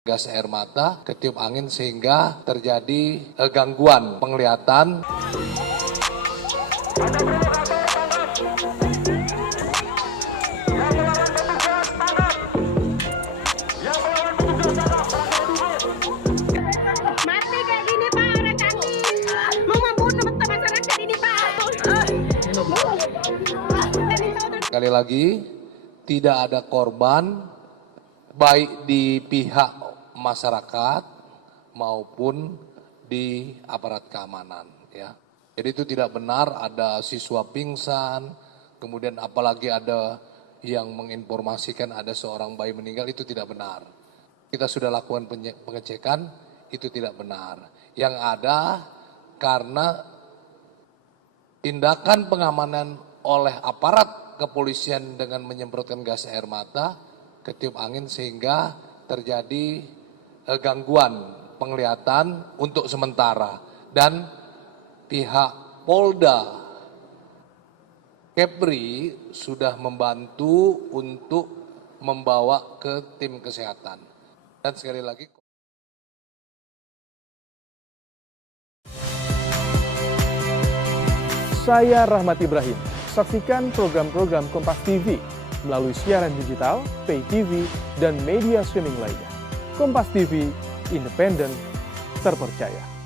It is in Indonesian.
gas air mata, ketiup angin sehingga terjadi gangguan penglihatan. Mati kayak gini Pak, orang kami mau membunuh masyarakat ini Pak. Sekali lagi, tidak ada korban baik di pihak masyarakat maupun di aparat keamanan, ya. Jadi itu tidak benar ada siswa pingsan, kemudian apalagi ada yang menginformasikan ada seorang bayi meninggal, itu tidak benar. Kita sudah lakukan pengecekan, itu tidak benar. Yang ada karena tindakan pengamanan oleh aparat kepolisian dengan menyemprotkan gas air mata, ketiup angin sehingga terjadi gangguan penglihatan untuk sementara, dan pihak Polda Kepri sudah membantu untuk membawa ke tim kesehatan. Dan sekali lagi, saya Rahmat Ibrahim. Saksikan program-program Kompas TV melalui siaran digital, pay TV, dan media streaming lainnya. Kompas TV, independen, terpercaya.